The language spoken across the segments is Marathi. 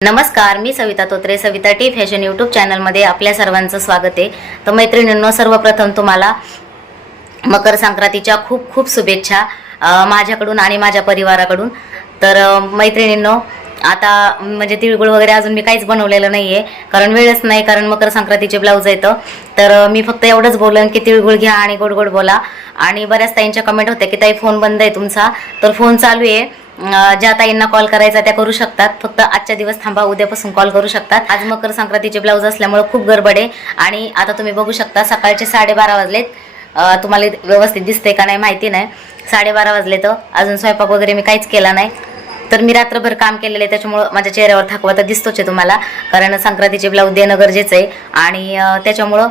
नमस्कार मी Savita Totre Savita T fashion YouTube चॅनलमध्ये आपल्या सर्वांचं स्वागत आहे. तर मैत्रिणींनो सर्वप्रथम तुम्हाला मकर संक्रांतीच्या खूप खूप शुभेच्छा माझ्याकडून आणि माझ्या परिवाराकडून. तर मैत्रिणींनो आता म्हणजे तिळगुळ वगैरे अजून मी काहीच बनवलेलं नाही आहे कारण वेळच नाही कारण मकर संक्रांतीचे ब्लाऊज येतं तर मी फक्त एवढंच बोलन की तिळगुळ घ्या आणि गोड गोड बोला. आणि बऱ्याच ताईंच्या कमेंट होत्या की ताई फोन बंद आहे तुमचा. तर फोन चालू आहे. ज्या ताईंना कॉल करायचा त्या करू शकतात. फक्त आजच्या दिवस थांबा उद्यापासून कॉल करू शकतात. आज मकर संक्रांतीचे ब्लाऊज असल्यामुळे खूप गडबड आहे. आणि आता तुम्ही बघू शकता सकाळचे साडेबारा वाजलेत. तुम्हाला व्यवस्थित दिसते का नाही माहिती नाही. साडेबारा वाजले तर अजून स्वयंपाक वगैरे मी काहीच केला नाही. तर मी रात्रभर काम केलेलं आहे त्याच्यामुळं माझ्या चेहऱ्यावर थकवा तर दिसतोच आहे तुम्हाला. कारण संक्रांतीचे ब्लाऊज देणं गरजेचं आहे. आणि त्याच्यामुळं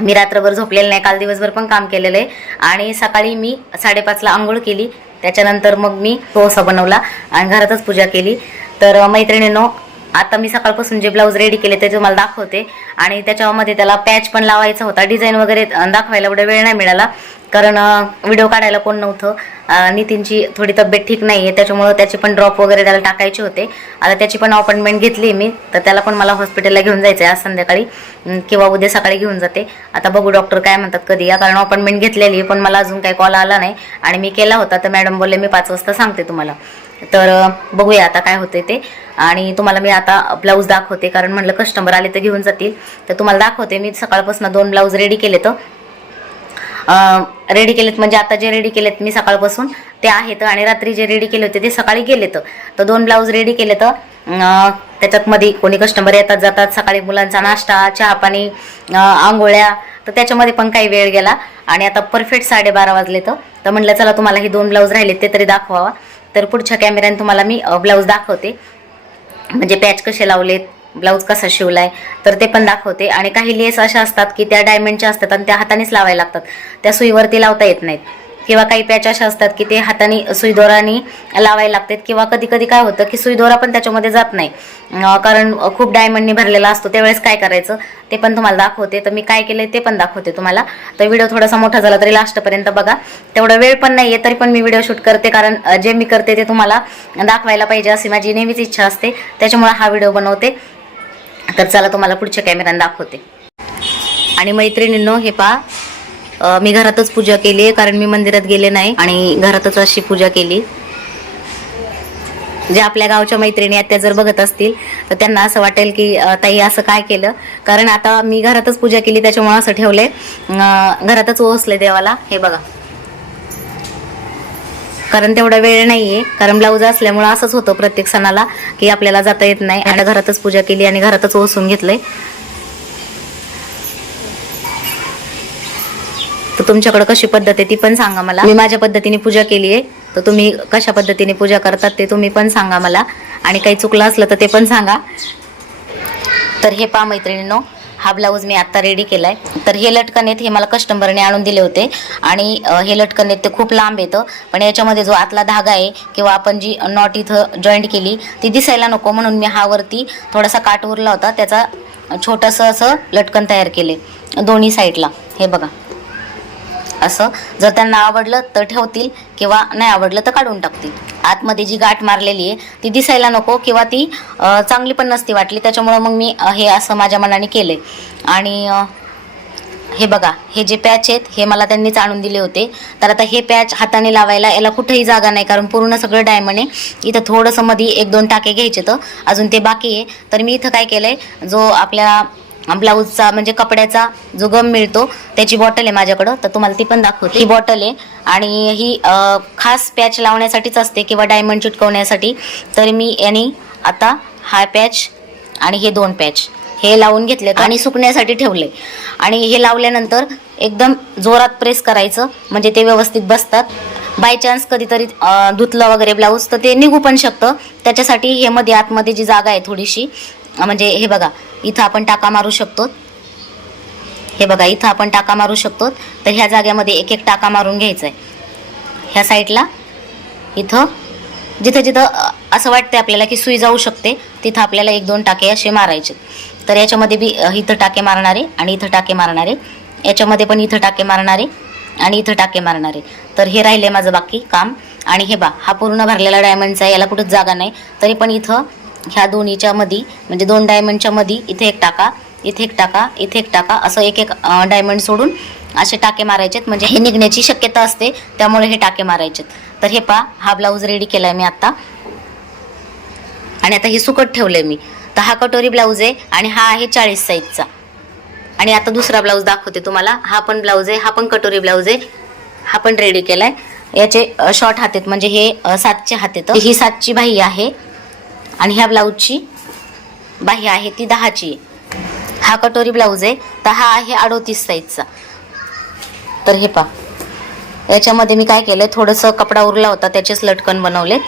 मी रात्रभर झोपलेलं नाही. काल दिवसभर पण काम केलेलं आहे. आणि सकाळी मी साडेपाचला आंघोळ केली. त्याच्यानंतर मग मी डोसा बनवला आणि घरातच पूजा केली. तर मैत्रिणीनो आता मी सकाळपासून जे ब्लाऊज रेडी केले ते तुम्हाला दाखवते. आणि त्याच्यामध्ये त्याला पॅच पण लावायचा होता. डिझाईन वगैरे दाखवायला एवढा वेळ नाही मिळाला. कारण व्हिडिओ काढायला कोण नव्हतं. नितीनची थोडी तब्येत ठीक नाही आहे त्याच्यामुळं त्याचे पण ड्रॉप वगैरे त्याला टाकायचे होते. आता त्याची पण अपॉइंटमेंट घेतली मी तर त्याला पण मला हॉस्पिटलला घेऊन जायचं आहे आज संध्याकाळी. किंवा उद्या सकाळी घेऊन जाते. आता बघू डॉक्टर काय म्हणतात कधी. या कारण अपॉइंटमेंट घेतलेली आहे पण मला अजून काही कॉल आला नाही. आणि मी केला होता तर मॅडम बोलले मी पाच वाजता सांगते तुम्हाला. तर बघूया आता काय होते ते. आणि तुम्हाला मी आता ब्लाऊज दाखवते कारण म्हटलं कस्टमर आले तर घेऊन जातील. तर तुम्हाला दाखवते मी सकाळपासून दोन ब्लाऊज रेडी केले तर रेडी केलेत. म्हणजे आता जे रेडी केलेत मी सकाळपासून ते आहेत आणि रात्री जे रेडी केले होते ते सकाळी गेलेत. तर दोन ब्लाऊज रेडी केले तर त्याच्यात मध्ये कोणी कस्टमर येतात जातात सकाळी मुलांचा नाश्ता चहा पाणी आंघोळ्या. तर त्याच्यामध्ये पण काही वेळ गेला. आणि आता परफेक्ट साडेबारा वाजले तर तर म्हटलं चला तुम्हाला हे दोन ब्लाऊज राहिले ते तरी दाखवावा. तर पुढच्या कॅमेऱ्याने तुम्हाला मी ब्लाऊज दाखवते. म्हणजे पॅच कसे लावलेत ब्लाऊज कसा शिवलाय तर ते पण दाखवते. आणि काही लेस अशा असतात की त्या डायमंडच्या असतात आणि त्या हातानेच लावायला लागतात. त्या सुईवरती लावता येत नाहीत. किंवा काही पॅच अशा असतात की ते हाताने सुईदोराने लावायला लागतात. किंवा कधी कधी काय होतं की सुईदोरा पण त्याच्यामध्ये जात नाही. कारण खूप डायमंडने भरलेला असतो. त्यावेळेस काय करायचं ते पण तुम्हाला दाखवते. तर मी काय केलंय ते पण दाखवते तुम्हाला. तर व्हिडिओ थोडासा मोठा झाला तरी लास्टपर्यंत बघा. तेवढा वेळ पण नाहीये तरी पण मी व्हिडिओ शूट करते. कारण जे मी करते ते तुम्हाला दाखवायला पाहिजे अशी माझी नेहमीच इच्छा असते. त्याच्यामुळे हा व्हिडिओ बनवते. तर चला तुम्हाला पुढच्या कॅमेऱ्यानं दाखवते. आणि मैत्रिणींनो हे पा मी घरातच पूजा केली आहे कारण मी मंदिरात गेले नाही. आणि घरातच अशी पूजा केली. जे आपल्या गावच्या मैत्रिणी आहेत त्या जर बघत असतील तर त्यांना असं वाटेल की ताई असं काय केलं? कारण आता मी घरातच पूजा केली त्याच्यामुळे असं ठेवलंय. घरातच ओसले देवाला. हे बघा. कारण तेवढा वेळ नाहीये. कारण ब्लाऊज असल्यामुळे असंच होतं प्रत्येक सणाला की आपल्याला जाता येत नाही. आणि घरातच पूजा केली आणि घरातच ओसून घेतलंय. तर तुमच्याकडे कशी पद्धत आहे ती पण सांगा मला. मी माझ्या पद्धतीने पूजा केली आहे तर तुम्ही कशा पद्धतीने पूजा करतात ते तुम्ही पण सांगा मला. आणि काही चुकलं असलं तर ते पण सांगा. तर हे पा मैत्रिणींनो हा ब्लाऊज मी आता रेडी केलाय. तर हे लटकन येत हे मला कस्टमरने आणून दिले होते. आणि हे लटकन येत ते खूप लांब येतं. पण याच्यामध्ये जो आतला धागा आहे किंवा आपण जी नॉट इथं जॉईंट केली ती दिसायला नको म्हणून मी हा वरती थोडासा काट उरला होता. त्याचा छोटंसं असं लटकन तयार केले. दोन्ही साईडला. हे बघा. असं. जर त्यांना आवडलं तर ठेवतील किंवा नाही आवडलं तर काढून टाकतील. आतमध्ये जी गाठ मारलेली आहे ती दिसायला नको किंवा ती चांगली पण नसती वाटली. त्याच्यामुळं मग मी हे असं माझ्या मनाने केलंय. आणि हे बघा हे जे पॅच आहेत हे मला त्यांनीच आणून दिले होते. तर आता हे पॅच हाताने लावायला याला कुठेही जागा नाही कारण पूर्ण सगळं डायमंड आहे. इथं थोडंसं मध्ये एक दोन टाके घ्यायचे तर अजून ते बाकी आहे. तर मी इथं काय केलंय जो आपल्या ब्लाऊजचा म्हणजे कपड्याचा जो गम मिळतो त्याची बॉटल आहे माझ्याकडं. तर तुम्हाला ती पण दाखवते. ही बॉटल आहे आणि ही खास पॅच लावण्यासाठीच असते किंवा डायमंड चिटकवण्यासाठी. तर मी यांनी आता हा पॅच आणि हे दोन पॅच हे लावून घेतले आणि सुकण्यासाठी ठेवले. आणि हे लावल्यानंतर एकदम जोरात प्रेस करायचं. म्हणजे ते व्यवस्थित बसतात. बाय चान्स कधीतरी धुतलं वगैरे ब्लाऊज तर ते निघू पण शकतं. त्याच्यासाठी हे मध्ये आतमध्ये जी जागा आहे थोडीशी म्हणजे हे बघा इथं आपण टाका मारू शकतो. हे बघा इथं आपण टाका मारू शकतो. तर ह्या जाग्यामध्ये एक एक टाका मारून घ्यायचा आहे ह्या साईडला इथं जिथं जिथं असं वाटतं आपल्याला की सुई जाऊ शकते तिथं आपल्याला एक दोन टाके असे मारायचे तर याच्यामध्ये बी इथं टाके मारणारे आणि इथं टाके मारणारे. याच्यामध्ये पण इथं टाके मारणारे आणि इथं टाके मारणारे. तर हे राहिले माझं बाकी काम. आणि हे बा हा पूर्ण भरलेला डायमंडचा आहे याला कुठंच जागा नाही. तरी पण इथं ह्या दोन्हीच्या मधी म्हणजे दोन डायमंडच्या मधी इथे एक टाका इथे एक टाका इथे एक टाका असं एक एक डायमंड सोडून असे टाके मारायचेत. म्हणजे हे निघण्याची शक्यता असते त्यामुळे हे टाके मारायचेत. तर हे पा हा ब्लाऊज रेडी केलाय मी आता. आणि आता हे सुकट ठेवलंय मी. तर हा कटोरी ब्लाऊज आहे आणि हा आहे चाळीस साईजचा आणि आता दुसरा ब्लाऊज दाखवते तुम्हाला. हा पण ब्लाऊज आहे हा पण कटोरी ब्लाऊज आहे. हा पण रेडी केलाय. याचे शॉर्ट हात आहेत. म्हणजे हे सातचे हात आहेत. ही सातची बाही आहे. आणि ह्या ब्लाऊजची बाही आहे ती दहाची. आहे हा कटोरी ब्लाऊज आहे. तर हा आहे अडोतीस साईजचा तर हे पा याच्यामध्ये मी काय केलंय? थोडंसं कपडा उरला होता त्याचेच लटकन बनवले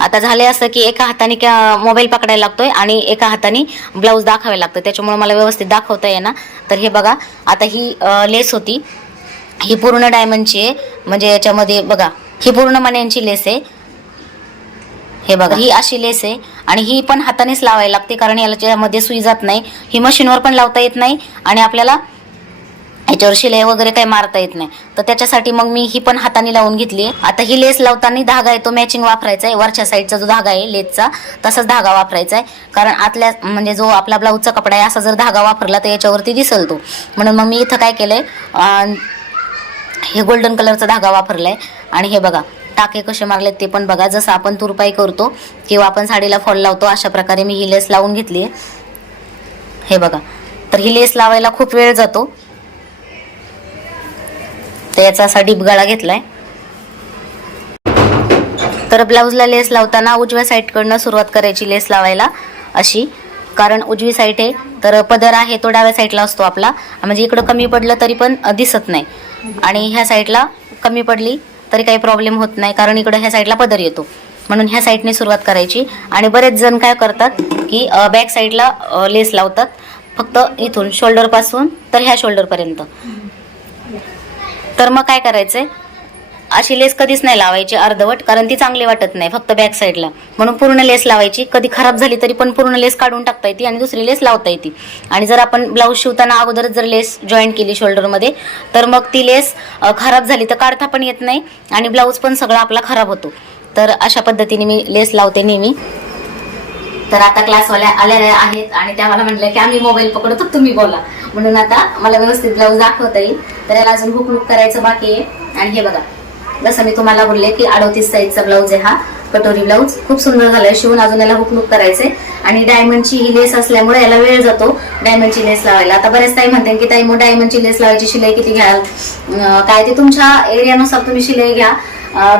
आता झाले असं की एका हाताने क्या मोबाईल पकडायला लागतोय आणि एका हाताने ब्लाऊज दाखवायला लागतो त्याच्यामुळे मला व्यवस्थित दाखवता येणार तर हे बघा आता ही लेस होती. ही पूर्ण डायमंडची आहे. म्हणजे याच्यामध्ये बघा ही पूर्ण मण्यांची लेस आहे. हे बघा ही अशी लेस आहे आणि ही पण हातानेच लावायला लागते कारण याच्यामध्ये सुई जात नाही ही मशीनवर पण लावता येत नाही आणि आपल्याला याच्यावर शिलाई वगैरे काही मारता येत नाही. तर त्याच्यासाठी मग मी ही पण हाताने लावून घेतली. आता ही लेस लावताना धागा आहे तो मॅचिंग वापरायचा आहे. वरच्या साईडचा जो धागा आहे लेसचा तसाच धागा वापरायचा आहे. कारण आतल्या म्हणजे जो आपला ब्लाऊजचा कपडा आहे असा जर धागा वापरला तर याच्यावरती दिसल तो. म्हणून मग मी इथं काय केलंय हे गोल्डन कलरचा धागा वापरलाय. आणि हे बघा टाके कसे मारलेत ते पण बघा. जसं आपण तुरपाई करतो किंवा आपण साडीला फॉल लावतो अशा प्रकारे मी ही लेस लावून घेतली हे बघा. तर ही लेस लावायला खूप वेळ जातो. तर याचा असा डीप गळा घेतलाय. तर ब्लाऊजला लेस लावताना उजव्या साईडकडनं सुरुवात करायची लेस लावायला अशी. कारण उजवी साईड आहे तर पदर आहे तो डाव्या साईडला असतो आपला. म्हणजे इकडं कमी पडलं तरी पण दिसत नाही. आणि ह्या साईडला कमी पडली तरी काही प्रॉब्लेम होत नाही कारण इकडं ह्या साईडला पदर येतो. म्हणून ह्या साईडने सुरुवात करायची. आणि बरेच जण काय करतात की बॅक साईडला लेस लावतात. फक्त इथून शोल्डरपासून तर ह्या शोल्डरपर्यंत तर मग काय करायचंय? अशी लेस कधीच नाही लावायची अर्धवट कारण ती चांगली वाटत नाही फक्त बॅक साईडला म्हणून पूर्ण लेस लावायची. कधी खराब झाली तरी पण पूर्ण लेस काढून टाकता येते आणि दुसरी लेस लावता येते आणि जर आपण ब्लाऊज शिवताना अगोदरच जर लेस जॉईन केली शोल्डरमध्ये तर मग ती लेस खराब झाली तर काढता पण येत नाही आणि ब्लाऊज पण सगळा आपला खराब होतो. तर अशा पद्धतीने मी लेस लावते नेहमी. तर आता क्लासवाल्या आलेल्या आहेत आणि त्या मला म्हटलं की आम्ही मोबाईल पकडतो तुम्ही बोला. म्हणून आता मला व्यवस्थित ब्लाऊज दाखवता येईल. तर याला अजून हुक लुक करायचं बाकी आहे. आणि हे बघा. जसं मी तुम्हाला बोलले की अडोतीस साईजचा ब्लाऊज आहे हा. कटोरी ब्लाऊज खूप सुंदर झालाय. शिवून अजून याला हुकलुक करायचंय. आणि डायमंडची ही लेस असल्यामुळे याला वेळ जातो डायमंडची लेस लावायला. आता बरेच ताई म्हणते की ताई मग डायमंडची लेस लावायची शिलाई किती घ्याल? काय ते तुमच्या एरियानुसार तुम्ही शिलाई घ्या.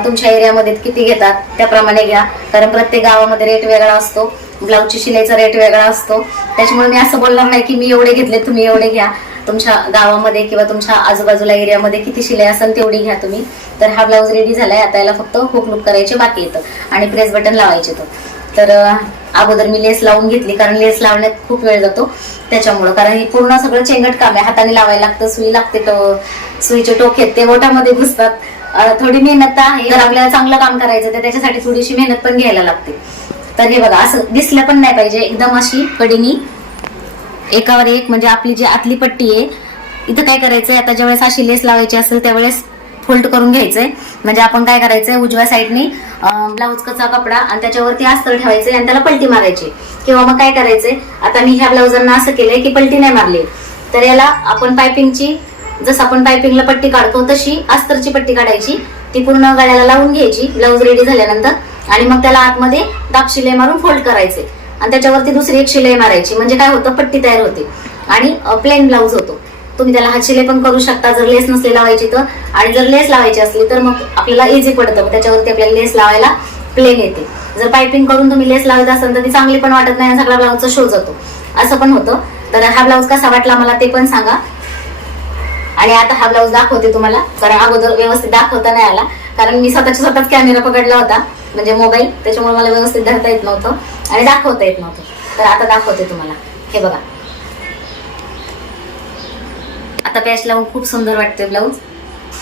तुमच्या एरियामध्ये किती घेतात त्याप्रमाणे घ्या. कारण प्रत्येक गावामध्ये रेट वेगळा असतो. ब्लाऊजची शिलाईचा रेट वेगळा असतो. त्याच्यामुळे मी असं बोलणार नाही की मी एवढे घेतले तुम्ही एवढे घ्या. तुमच्या गावामध्ये किंवा तुमच्या आजूबाजूला एरियामध्ये किती शिलाई असेल तेवढी घ्या तुम्ही. तर हा ब्लाऊज रेडी झालाय. आता याला फक्त हुक लुक करायचे बाकी येतं आणि प्रेस बटन लावायचे तो. तर अगोदर मी लेस लावून घेतली कारण लेस लावण्यात खूप वेळ जातो. त्याच्यामुळं कारण हे पूर्ण सगळं चेंगट काम आहे. हाताने लावायला लागतं सुई लागते तो. सुईचे टोके ते बोटामध्ये घुसतात. थोडी मेहनत आहे. जर आपल्याला चांगलं काम करायचं तर त्याच्यासाठी थोडीशी मेहनत पण घ्यायला लागते. तर हे बघा असं दिसलं पण नाही पाहिजे. एकदम अशी कडीनी एकावर एक म्हणजे आपली जी आतली पट्टी आहे इथं काय करायचंय? आता ज्यावेळेस अशी लेस लावायची असेल त्यावेळेस फोल्ड करून घ्यायचंय. म्हणजे आपण काय करायचंय? उजव्या साईडने ब्लाऊज कचा कपडा आणि त्याच्यावरती अस्तर ठेवायचंय आणि त्याला पलटी मारायची. किंवा मग काय करायचंय? आता मी ह्या ब्लाऊजांना असं केलंय की पलटी नाही मारली. तर याला आपण पायपिंगची जसं आपण पायपिंगला पट्टी काढतो तशी अस्तरची पट्टी काढायची. ती पूर्ण गळ्याला लावून घ्यायची. ब्लाऊज रेडी झाल्यानंतर. आणि मग त्याला आतमध्ये दापशिले मारून फोल्ड करायचे. आणि त्याच्यावरती दुसरी एक शिलाई मारायची. म्हणजे काय होतं पट्टी तयार होते. आणि प्लेन ब्लाऊज होतो. तुम्ही त्याला हात शिलाई पण करू शकता. जर लेस नसली लावायची तर. आणि जर लेस लावायची असली तर मग आपल्याला इझी पडतं. त्याच्यावरती आपल्याला लेस लावायला प्लेन येते. जर पायपिंग करून तुम्ही लेस लावत असाल तर ती चांगली पण वाटत नाही सगळा ब्लाऊजचा शो जातो. असं पण होतं. तर हा ब्लाऊज कसा वाटला मला ते पण सांगा. आणि आता हा ब्लाऊज दाखवते तुम्हाला. कारण अगोदर व्यवस्थित दाखवता नाही आला. कारण मी स्वतःच्या स्वतःच कॅमेरा पकडला होता. म्हणजे मोबाईल त्याच्यामुळे मला व्यवस्थित धरता येत नव्हतं. आणि दाखवता येत नव्हतं. तर आता दाखवते तुम्हाला. हे बघा. आता पॅच लावून खूप सुंदर वाटते ब्लाऊज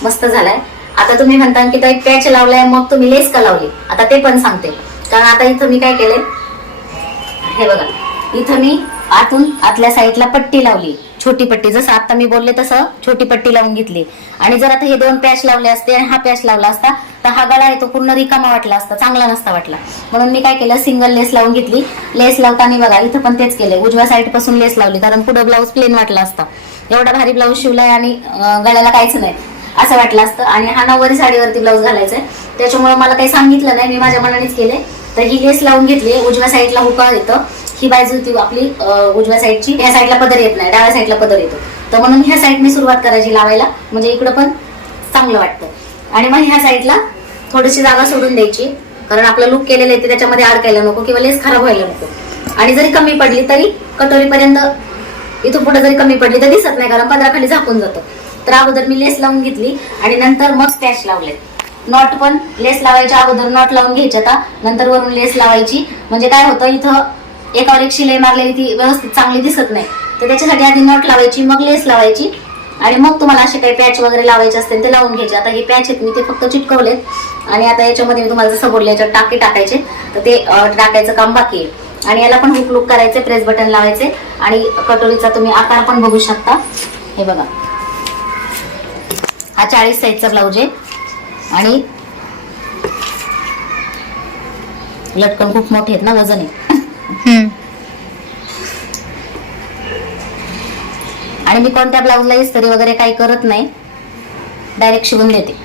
मस्त झालाय. आता तुम्ही म्हणता की एक पॅच लावलाय मग तुम्ही लेस का लावली? आता ते पण सांगते. कारण आता इथं मी काय केले हे बघा. इथं मी आतून आतल्या साईडला पट्टी लावली. छोटी पट्टी. जसं आता मी बोलले तसं छोटी पट्टी लावून घेतली. आणि जर आता हे दोन पॅच लावले असते आणि हा पॅच लावला असता तर हा गळा आहे तो पूर्ण रिकामा वाटला असता चांगला नसता वाटला. म्हणून मी काय केलं सिंगल लेस लावून घेतली. लेस लावताना बघा इथं पण तेच केले उजव्या साईडपासून लेस लावली कारण पुढे ब्लाऊज प्लेन वाटला असता. एवढा भारी ब्लाऊज शिवलाय आणि गळ्याला काहीच नाही असं वाटलं असतं. आणि हा नऊवारी साडीवरती ब्लाऊज घालायचा त्याच्यामुळे मला काही सांगितलं नाही मी माझ्या मनानेच केले तर ही लेस लावून घेतली उजव्या साईडला हुका येतं. ही बाजू होती आपली उजव्या साईडची या साईडला पदर येत नाही डाव्या साईडला पदर येतो. तर म्हणून ह्या साईडने सुरुवात करायची लावायला म्हणजे इकडं पण चांगलं वाटतं. आणि मग ह्या साईडला थोडीशी जागा सोडून द्यायची कारण आपलं लुक केलेलं आहे ते त्याच्यामध्ये अडकायला नको किंवा लेस खराब व्हायला नको. आणि जरी कमी पडली तरी कटोरीपर्यंत इथून पुढे जरी कमी पडली तर दिसत नाही कारण पदराखाली झाकून जातं. तर अगोदर मी लेस लावून घेतली आणि नंतर मग स्टॅच लावले. नॉट पण लेस लावायच्या अगोदर नॉट लावून घ्यायची आता नंतर वरून लेस लावायची. म्हणजे काय होतं इथं एकावर एक शिलाई मारलेली ती व्यवस्थित चांगली दिसत नाही. तर त्याच्यासाठी आधी नट लावायची मग लेस लावायची. आणि मग तुम्हाला असे काही पॅच वगैरे लावायचे असतील ते लावून घ्यायचे. आता हे पॅच आहेत मी ते फक्त चिटकवलेत. आणि आता याच्यामध्ये मी तुम्हाला जसं बोलले याच्यात टाके टाकायचे. तर ते टाकायचं काम बाकी आहे. आणि याला पण हुक लुक करायचे प्रेस बटन लावायचे. आणि कटोरीचा तुम्ही आकार पण बघू शकता. हे बघा. हा चाळीस साईजचा ब्लाऊज आहे. आणि लटकन खूप मोठे आहेत ना वजन आहे. आणि मी कोणत्या ब्लाऊजला इस्त्री वगैरे काही करत नाही डायरेक्ट शिवून देते.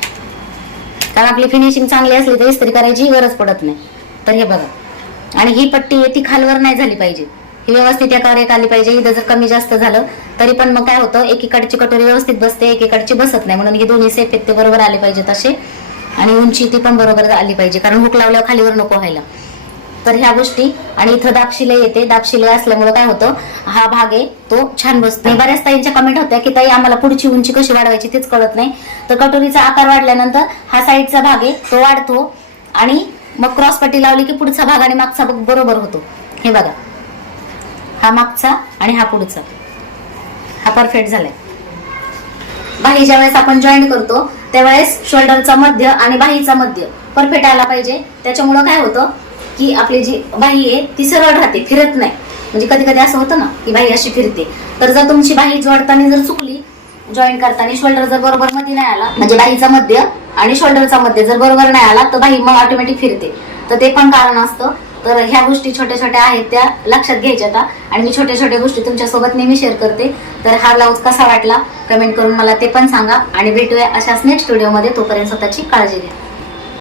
कारण आपली फिनिशिंग चांगली असली तर इस्त्री करायची गरज पडत नाही. तर हे बघा. आणि ही पट्टी ती खालवर नाही झाली पाहिजे. ही व्यवस्थित एकावर एक आली पाहिजे. इथं जर कमी जास्त झालं तरी पण मग काय होतं एकीकडची कटोरी व्यवस्थित बसते एकीकडची बसत नाही. म्हणून ही दोन्ही सेफ आहेत ते बरोबर आले पाहिजेत असे. आणि उंची ती पण बरोबर आली पाहिजे. कारण हुक लावल्यावर खालीवर नको व्हायला. तर ह्या गोष्टी. आणि इथं दापशिले येते. दापशिले असल्यामुळे काय होतं हा भाग आहे तो छान बसतो बऱ्याच ताईंच्या कमेंट होत्या की ताई आम्हाला पुढची उंची कशी वाढवायची तेच कळत नाही. तर कटोरीचा आकार वाढल्यानंतर हा साईडचा भाग आहे तो वाढतो. आणि मग क्रॉस पट्टी लावली की पुढचा भाग आणि मागचा भाग बरोबर होतो. हे बघा. हा मागचा आणि हा पुढचा. हा परफेक्ट झालाय. बाही ज्या वेळेस आपण जॉईंट करतो त्यावेळेस शोल्डरचा मध्य आणि बाहीचा मध्य. परफेक्ट आला पाहिजे. त्याच्यामुळं काय होतं की आपली जी बाही आहे ती सरळ राहते फिरत नाही. म्हणजे कधी कधी असं होतं ना की बाही अशी फिरते. तर जर तुमची बाही जोडताना जर चुकली जॉईन करताना शोल्डर जर बरोबर मध्ये नाही आला म्हणजे बाहीचा मध्य आणि शोल्डरचा मध्य जर बरोबर नाही आला तर बाही मग ऑटोमॅटिक फिरते. तर ते पण कारण असतं. तर ह्या गोष्टी छोट्या छोट्या आहेत त्या लक्षात घ्यायच्या आता. आणि मी छोट्या छोट्या गोष्टी तुमच्यासोबत नेहमी शेअर करते. तर हा ब्लाऊज कसा वाटला कमेंट करून मला ते पण सांगा. आणि भेटूया अशाच नेक्स्ट व्हिडिओमध्ये तोपर्यंत स्वतःची काळजी घ्या.